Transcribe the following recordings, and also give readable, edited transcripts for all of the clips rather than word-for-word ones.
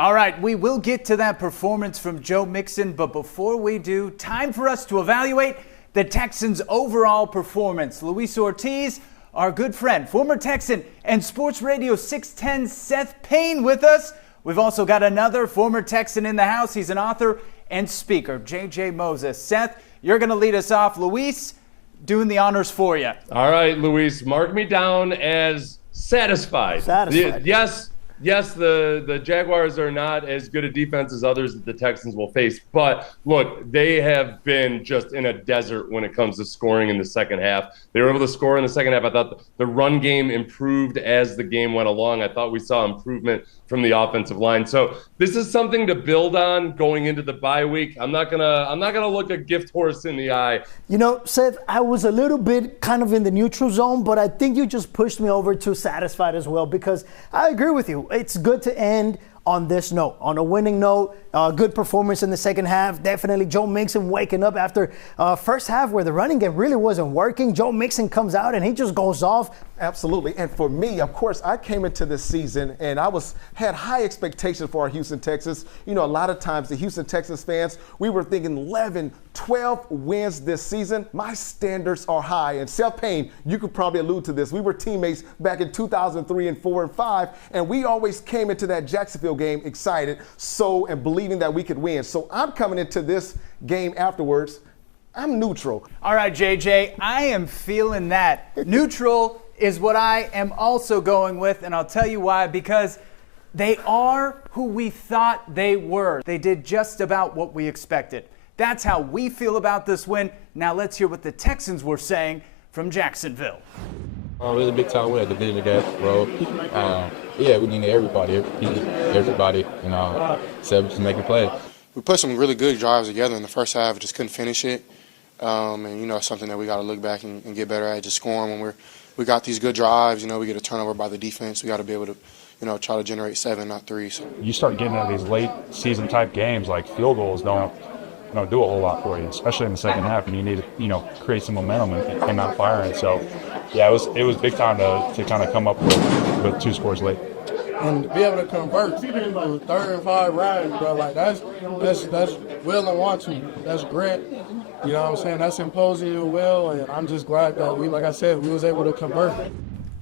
All right, we will get to that performance from Joe Mixon, but before we do, time for us to evaluate the Texans' overall performance. Luis Ortiz, our good friend, former Texan and Sports Radio 610 Seth Payne with us. We've also got another former Texan in the house. He's an author and speaker, J.J. Moses. Seth, you're going to lead us off. Luis, doing the honors for you. All right, Luis, mark me down as satisfied. Yes, the Jaguars are not as good a defense as others that the Texans will face. But, look, they have been just in a desert when it comes to scoring in the second half. They were able to score in the second half. I thought the run game improved as the game went along. I thought we saw improvement from the offensive line. So this is something to build on going into the bye week. I'm not gonna look a gift horse in the eye. You know, Seth, I was a little bit kind of in the neutral zone, but I think you just pushed me over to satisfied as well, because I agree with you. It's good to end on this note, on a winning note. Good performance in the second half. Definitely Joe Mixon waking up after first half where the running game really wasn't working. Joe Mixon comes out and he just goes off. Absolutely. And for me, of course, I came into this season and I had high expectations for our Houston Texans. You know, a lot of times the Houston Texans fans, we were thinking 11, 12 wins this season. My standards are high. And Seth Payne, you could probably allude to this. We were teammates back in 2003 and 4 and 5, and we always came into that Jacksonville game excited, and believing that we could win. So I'm coming into this game afterwards, I'm neutral. All right, JJ, I am feeling that. Neutral is what I am also going with, and I'll tell you why. Because they are who we thought they were. They did just about what we expected. That's how we feel about this win. Now let's hear what the Texans were saying from Jacksonville. It was a big-time win, division against the road. We needed everybody, just making plays. We put some really good drives together in the first half, just couldn't finish it. It's something that we got to look back and get better at, just scoring when we got these good drives. We get a turnover by the defense. We got to be able to, try to generate 7, not 3. So. You start getting into these late season type games, like field goals don't do a whole lot for you, especially in the second half, and you need to, create some momentum and not firing. So, yeah, it was big time to kind of come up with 2 scores late. And to be able to convert 3rd and 5 riding, bro, like that's will and want to. That's grit. You know what I'm saying? That's imposing your will, and I'm just glad that we was able to convert.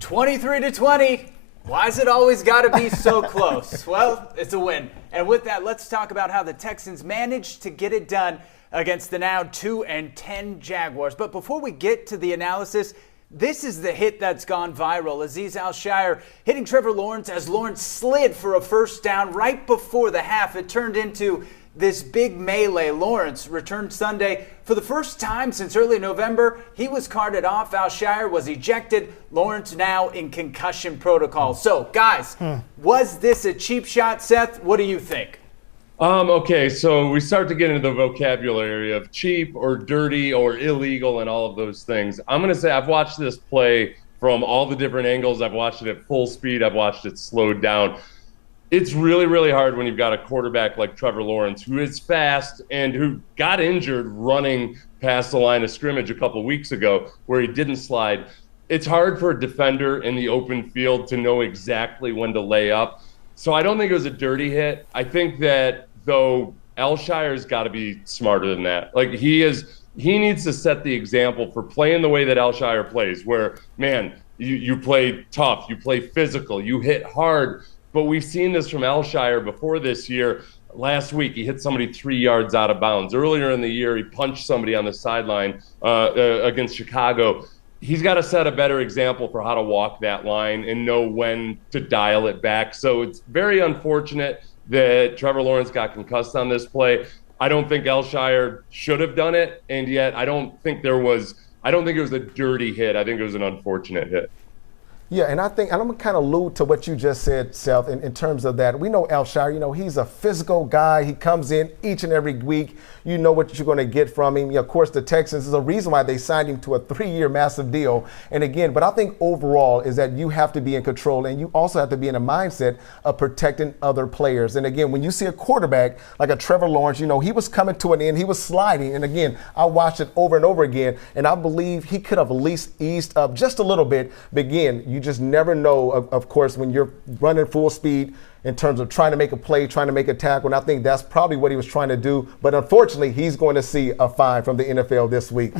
23-20. Why's it always got to be so close? Well, it's a win. And with that, let's talk about how the Texans managed to get it done against the now 2-10 Jaguars. But before we get to the analysis, this is the hit that's gone viral. Al-Shaair hitting Trevor Lawrence as Lawrence slid for a first down right before the half. It turned into this big melee. Lawrence returned Sunday for the first time since early November. He was carted off. Al-Shaair was ejected. Lawrence now in concussion protocol. So, guys, was this a cheap shot, Seth? What do you think? Okay, so we start to get into the vocabulary of cheap or dirty or illegal and all of those things. I'm going to say I've watched this play from all the different angles. I've watched it at full speed. I've watched it slowed down. It's really, really hard when you've got a quarterback like Trevor Lawrence, who is fast and who got injured running past the line of scrimmage a couple weeks ago where he didn't slide. It's hard for a defender in the open field to know exactly when to lay up. So I don't think it was a dirty hit. I think that, though, Al-Shaair's got to be smarter than that. Like, he needs to set the example for playing the way that Al-Shaair plays, where, man, you play tough, you play physical, you hit hard. But we've seen this from Al-Shaair before this year. Last week, he hit somebody 3 yards out of bounds. Earlier in the year, he punched somebody on the sideline against Chicago. He's got to set a better example for how to walk that line and know when to dial it back. So it's very unfortunate that Trevor Lawrence got concussed on this play. I don't think Al-Shaair should have done it, and yet I don't think it was a dirty hit. I think it was an unfortunate hit. Yeah, and I'm going to kind of allude to what you just said, Seth, in terms of that. We know Al-Shaair, he's a physical guy. He comes in each and every week. You know what you're going to get from him. Of course, the Texans is a reason why they signed him to a 3-year massive deal. And again, but I think overall is that you have to be in control, and you also have to be in a mindset of protecting other players. And again, when you see a quarterback like a Trevor Lawrence, he was coming to an end. He was sliding. And again, I watched it over and over again, and I believe he could have at least eased up just a little bit. But again, you just never know, of course, when you're running full speed, in terms of trying to make a play, trying to make a tackle, and I think that's probably what he was trying to do. But unfortunately, he's going to see a fine from the NFL this week.